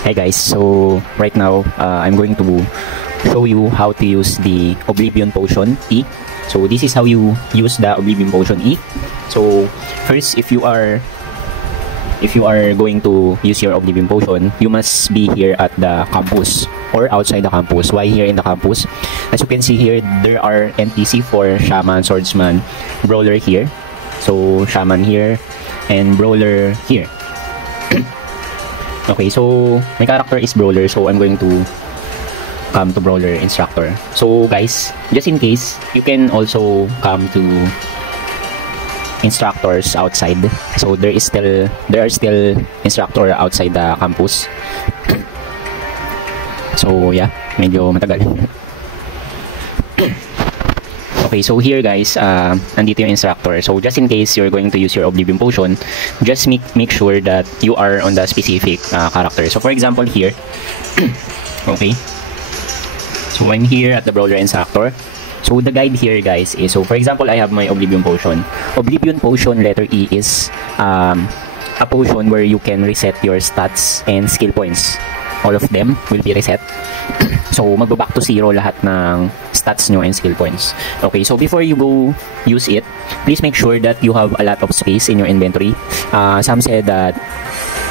Hey guys, so right now I'm going to show you how to use the Oblivion Potion E. So this is how you use the Oblivion Potion E. So first, if you are going to use your Oblivion Potion, you must be here at the campus or outside the campus. Why here in the campus? As you can see here, there are NPC for Shaman, Swordsman, Brawler here. So Shaman here and Brawler here. Okay, so my character is Brawler, so I'm going to come to Brawler Instructor. So guys, just in case, you can also come to instructors outside. So there are still instructor outside the campus. So yeah, medyo matagal. Okay, so here guys, nandito yung instructor. So just in case you're going to use your Oblivion Potion, just make sure that you are on the specific character. So for example here, okay, so I'm here at the Brawler Instructor. So the guide here guys is, so for example I have my Oblivion Potion. Oblivion Potion letter E is a potion where you can reset your stats and skill points. All of them will be reset. So magbaback to 0 lahat ng stats nyo and skill points. Okay, so before you go use it, please make sure that you have a lot of space in your inventory. Some said that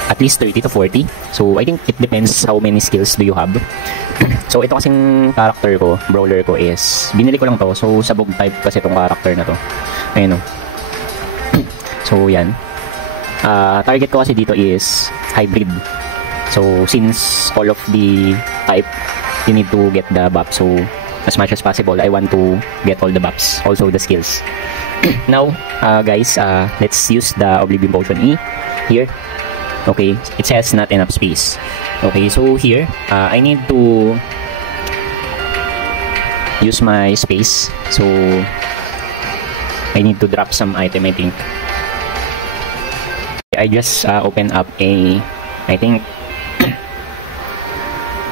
at least 30 to 40. So I think it depends how many skills do you have. So ito kasing character ko, Brawler ko is, binili ko lang to. So sabog type kasi itong character na to. Ayun o. So yan. Target ko kasi dito is hybrid. So since all of the type, you need to get the buff. So as much as possible, I want to get all the buffs, also the skills. Now guys, let's use the Oblivion Potion E here. Okay, it says not enough space. Okay, so here I need to use my space. So I need to drop some item, I think. I just open up I think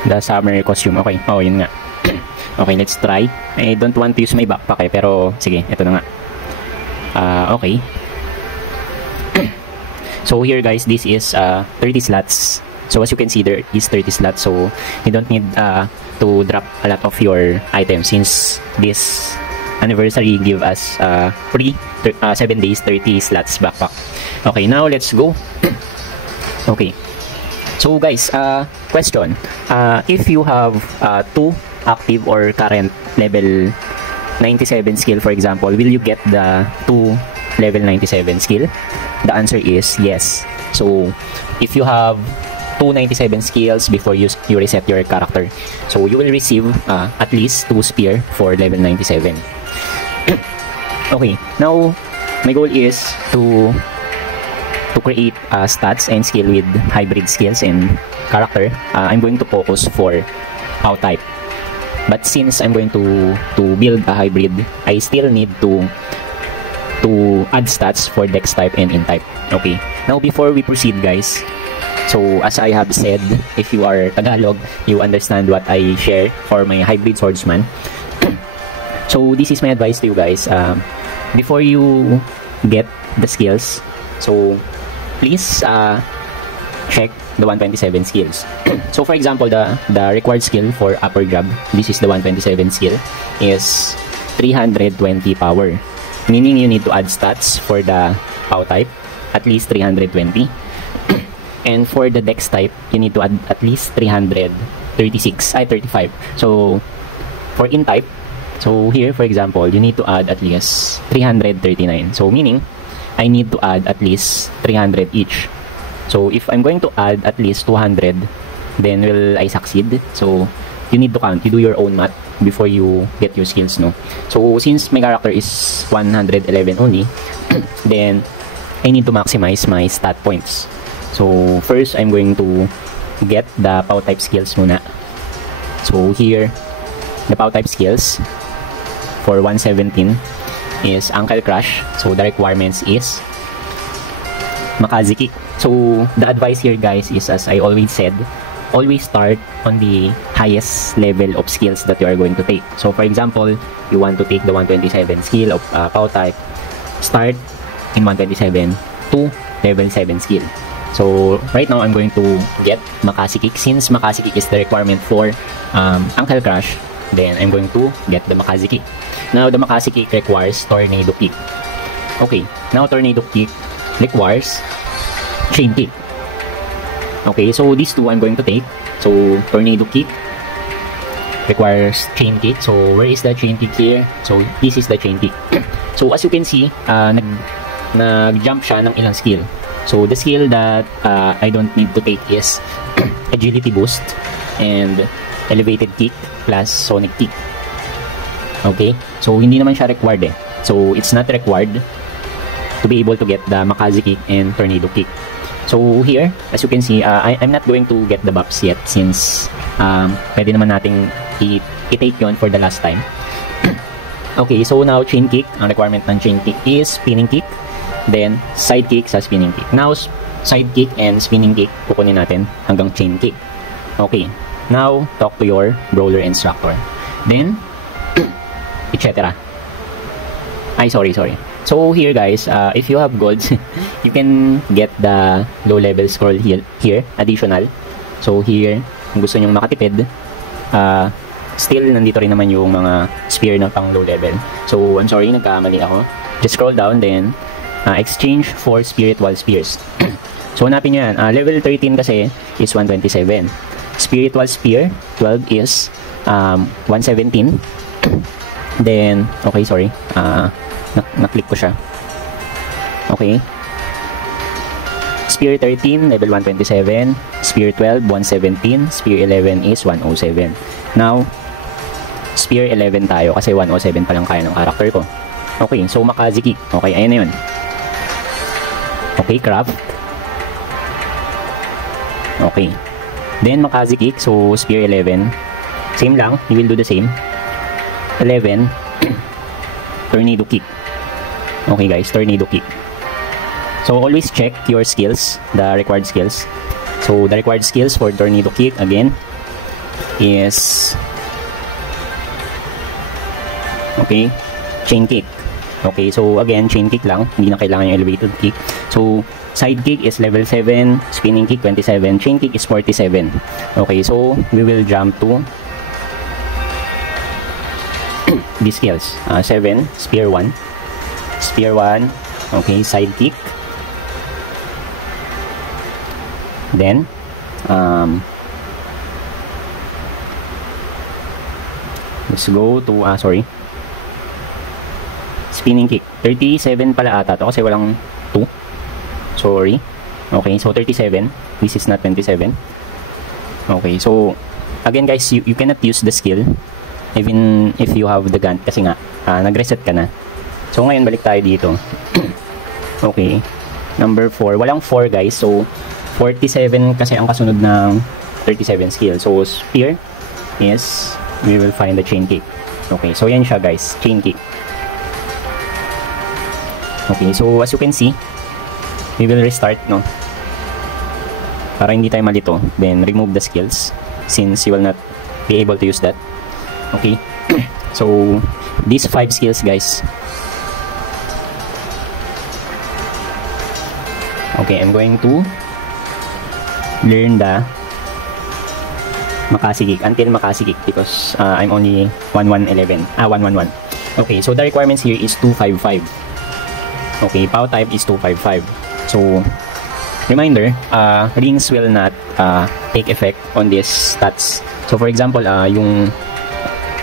the summer costume. Okay, oh yun nga. Okay, let's try. I don't want to use my backpack pero sige, ito na nga. Okay. So here guys, this is 30 slots. So as you can see, there is 30 slots. So you don't need to drop a lot of your items since this anniversary give us free 7 days 30 slots backpack. Okay, now let's go. Okay. So guys, question. If you have 2 active or current level 97 skill, for example, will you get the 2 level 97 skill? The answer is yes. So if you have 297 skills before you reset your character, so you will receive at least 2 spear for level 97. Okay, now my goal is to create stats and skill with hybrid skills and character. I'm going to focus for POW type. But since I'm going to build a hybrid, I still need to add stats for dex type and int type. Okay, now before we proceed guys, so as I have said, if you are Tagalog, you understand what I share for my hybrid swordsman. So this is my advice to you guys. Before you get the skills, so please check the 127 skills. So for example, the required skill for upper jab, this is the 127 skill, is 320 power. Meaning you need to add stats for the POW type, at least 320. And for the dex type, you need to add at least 35. So for int type, so here for example, you need to add at least 339. So meaning I need to add at least 300 each. So if I'm going to add at least 200, then will I succeed? So you need to count, you do your own math before you get your skills, no? So since my character is 111 only, then I need to maximize my stat points. So first, I'm going to get the POW type skills muna. So here, the POW type skills for 117 is Ankle Crush. So the requirements is Makaze Kick. So the advice here guys is, as I always said, always start on the highest level of skills that you are going to take. So for example, you want to take the 127 skill of POW type, start in 127 to level 7 skill. So right now I'm going to get Makasi Kick. Since Makasi Kick is the requirement for Ankle Crush, then I'm going to get the Makasi Kick. Now the Makasi Kick requires Tornado Kick. Okay, now Tornado Kick requires Chain Kick. Okay, so these two I'm going to take. So Tornado Kick requires Chain Kick. So where is the Chain Kick here? So this is the Chain Kick. So as you can see, nag-jump siya ng ilang skill. So the skill that I don't need to take is Agility Boost and Elevated Kick plus Sonic Kick. Okay, so hindi naman siya required eh. So it's not required to be able to get the Makasi Kick and Tornado Kick. So here, as you can see, I'm not going to get the buffs yet since pwede naman nating i-take yon for the last time. Okay, so now Chain Kick. Ang requirement ng Chain Kick is Spinning Kick, then Side Kick sa Spinning Kick. Now, Side Kick and Spinning Kick, kukunin natin hanggang Chain Kick. Okay, now talk to your Brawler Instructor. Then, etc. Ay, sorry. So here guys, if you have golds, you can get the low level scroll here, additional. So here, kung gusto nyong makatipid, still nandito rin naman yung mga spear na pang low level. So I'm sorry, nagkamali ako. Just scroll down, then exchange for Spiritual Spears. So hanapin nyo yan, level 13 kasi is 127. Spiritual Spear 12 is 117. Then, okay, sorry, na-click ko siya. Okay. Spear 13, level 127. Spear 12, 117. Spear 11 is 107. Now, Spear 11 tayo kasi 107 pa lang kaya ng character ko. Okay, so Makasi Kick. Okay, ayan na yun. Okay, Craft. Okay. Then, Makasi Kick. So, Spear 11. Same lang. You will do the same. 11. Tornado Kick. Okay guys, Tornado Kick. So always check your skills, the required skills. So the required skills for Tornado Kick again is okay, Chain Kick. Okay, so again, Chain Kick lang, hindi na kailangan yung Elevated Kick. So Side Kick is level 7, Spinning Kick 27, Chain Kick is 47. Okay, so we will jump to these skills. 7, Spear 1. Spear 1. Okay, Side Kick. Then, let's go to, Spinning Kick. 37 pala ata to kasi walang 2. Sorry. Okay, so 37. This is not 27. Okay, so, again guys, you cannot use the skill even if you have the gun kasi nga nag-reset ka na. So ngayon balik tayo dito. Okay, number 4, walang 4 guys, so 47 kasi ang kasunod ng 37 skill. So Spear is, we will find the Chain Kick. Okay, so yan siya guys, Chain Kick. Okay, so as you can see, we will restart, no, para hindi tayo malito. Then remove the skills since you will not be able to use that. Okay, so these 5 skills guys. Okay, I'm going to learn the Makasi Kick until Makasi Kick because I'm only 111. 111. Okay, so the requirements here is 255. Okay, POW type is 255. So reminder, rings will not take effect on these stats. So for example, yung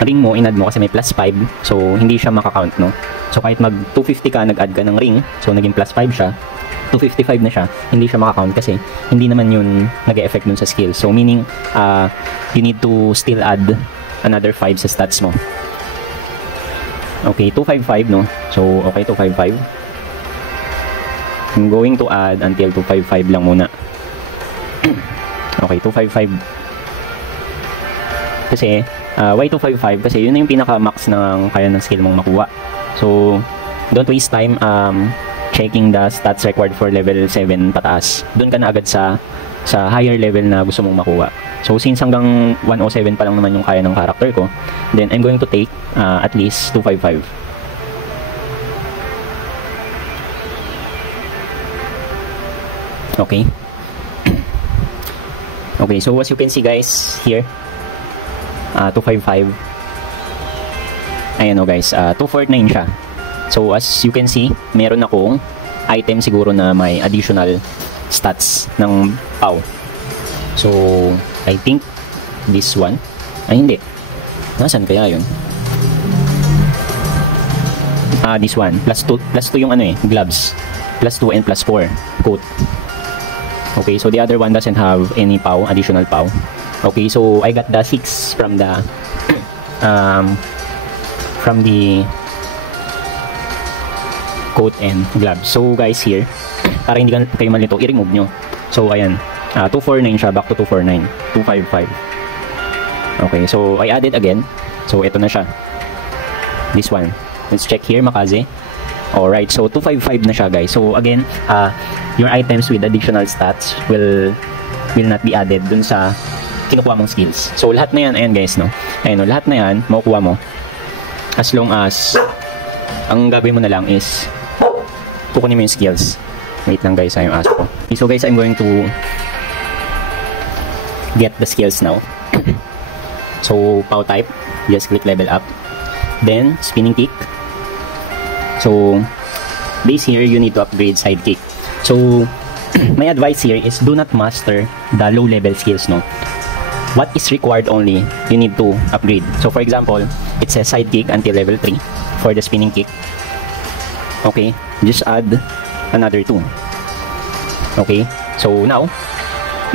ring mo, in-add mo kasi may plus 5, so hindi siya makakount, no? So kahit mag 250 ka, nag-add ka ng ring, so naging plus 5 siya, 255 na siya, hindi siya makakount kasi hindi naman yun nag-e-effect dun sa skill. So meaning, you need to still add another 5 sa stats mo. Okay, 255, no? So, okay, 255. I'm going to add until 255 lang muna. Okay, 255. Kasi, why 255? Kasi yun na yung pinaka-max ng kaya ng skill mong makuha. So, don't waste time checking the stats required for level 7 pataas. Doon ka na agad sa higher level na gusto mong makuha. So, since hanggang 107 pa lang naman yung kaya ng character ko, then I'm going to take at least 255. Okay. Okay, so as you can see guys, here, 255. Ayan o guys, 249 siya. So as you can see, meron akong item siguro na may additional stats ng POW. So, I think this one. Ay, hindi. Nasaan kaya yun? This one. Plus 2 yung gloves. Plus 2 and plus 4 coat. Okay, so the other one doesn't have any POW, additional POW. Okay, so I got the 6 from the coat and gloves. So guys, here, para hindi kayo malito, i-remove nyo. So ayan, 249 siya, back to 249, 255. Okay, so I added again. So ito na siya. This one. Let's check here, Makaze. Alright, so 255 na siya guys. So again, your items with additional stats will not be added dun sa kinukuha mong skills. So lahat na yan, ayan guys, no? Ayan, no, lahat na yan, makukuha mo. As long as, ang gagawin mo na lang is, kukunin mo yung skills. Wait lang guys, yung aso ko. Okay, so guys, I'm going to get the skills now. So, POW type, just click level up. Then, spinning kick. So, base here, you need to upgrade side kick. So, my advice here is do not master the low level skills, no? What is required only, you need to upgrade. So, for example, it says side kick until level 3 for the spinning kick. Okay, just add another 2. Okay, so now,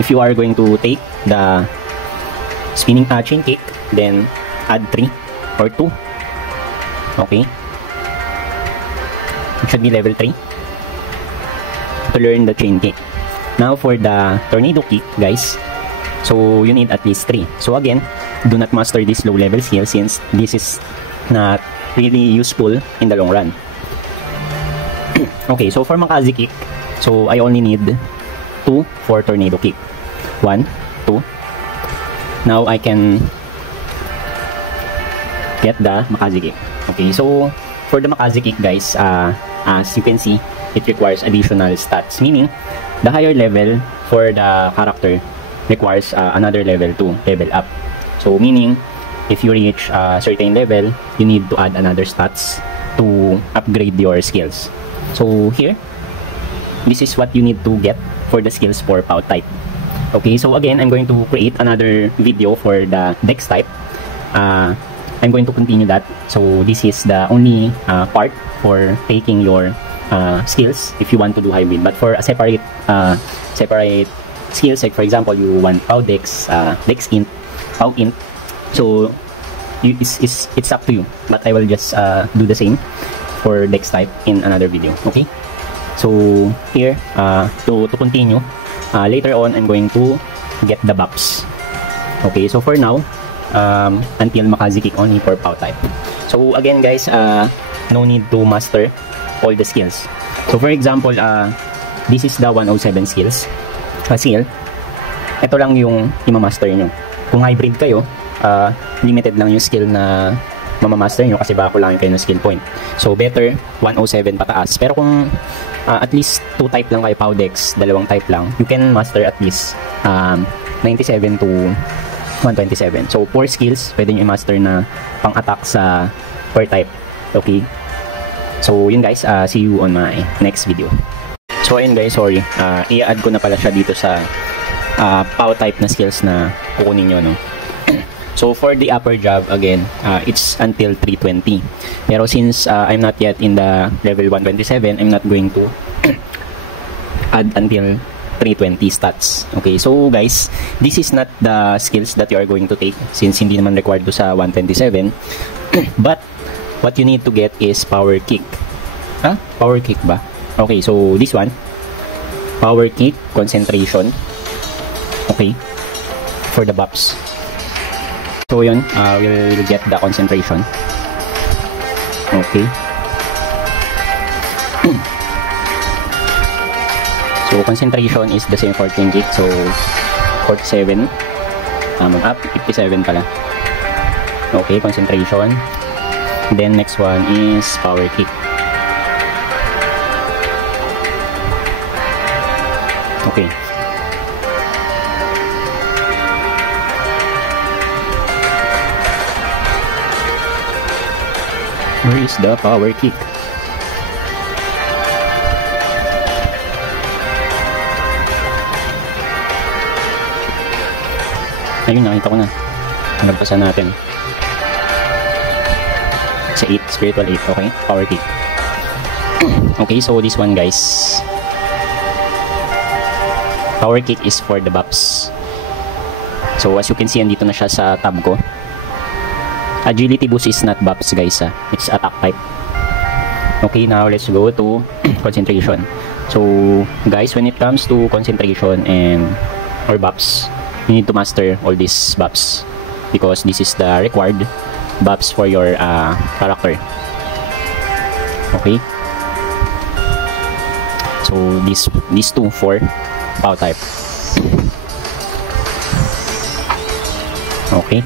if you are going to take the spinning chain kick, then add 3 or 2. Okay, it should be level 3 to learn the chain kick. Now for the tornado kick, guys, so you need at least 3. So again, do not master this low level skill since this is not really useful in the long run. Okay, so for Makaze kick, so I only need 2 for tornado kick. 1, 2. Now I can get the Makaze kick. Okay, so for the Makaze kick, guys, as you can see, it requires additional stats, meaning the higher level for the character requires another level to level up. So meaning if you reach a certain level, you need to add another stats to upgrade your skills. So here, this is what you need to get for the skills for POW type. Okay, so again, I'm going to create another video for the Dex type. I'm going to continue that. So this is the only part for taking your skills if you want to do hybrid. But for a separate skills, like for example, you want POW Dex, Dex Int, POW Int. So it's up to you. But I will just do the same for Dex type in another video. Okay. So here, to continue, later on I'm going to get the buffs. Okay. So for now, until Makaze kick only for POW type. So again guys, no need to master all the skills. So for example, this is the 107 skills skill. Ito lang yung i-master nyo. Kung hybrid kayo, limited lang yung skill na mamamaster nyo kasi bako lang kayo ng skill point. So better 107 pataas. Pero kung at least 2 type lang kayo, POW Dex, 2 type lang, you can master at least 97 to 127. So 4 skills pwede nyo i-master na pang-attack sa per type. Okay. So yun guys, see you on my next video. So ayun guys, sorry, i-add ko na pala siya dito sa POW type na skills na kukunin nyo, no? So for the upper job, again, it's until 320. Pero since I'm not yet in the level 127, I'm not going to add until 320 stats. Okay, so guys, this is not the skills that you are going to take since hindi naman required to sa 127. But what you need to get is power kick. Power kick ba? Okay, so this one, power kick, concentration. Okay, for the buffs. So yun, we'll get the concentration. Okay. So concentration is the same for chain kick. So 47, up 57 pala. Okay, concentration. Then next one is power kick. Okay. Where is the power kick? Ayun, nakita ko na. Nagpasan natin. Sa 8, spiritual 8, okay? Power kick. Okay, so this one guys. Power kick is for the buffs. So as you can see, andito na siya sa tab ko. Agility boost is not buffs guys, it's attack type. Okay, now let's go to concentration. So guys, when it comes to concentration and or buffs, you need to master all these buffs because this is the required buffs for your character. Okay, so these two for power type. Okay,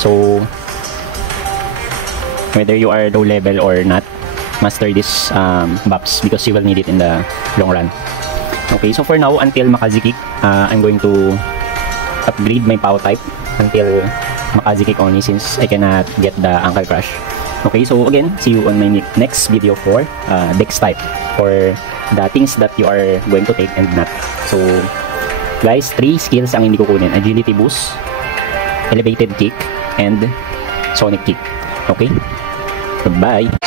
so whether you are low level or not, master this buffs because you will need it in the long run. Okay, so for now, until Makaze Kick, I'm going to upgrade my power type until Makaze Kick only since I cannot get the Ankle Crush. Okay, so again, see you on my next video for Dex type, for the things that you are going to take and not. So guys, 3 skills ang hindi ko kunin: Agility Boost, Elevated Kick, and Sonic Kick. Okay, goodbye.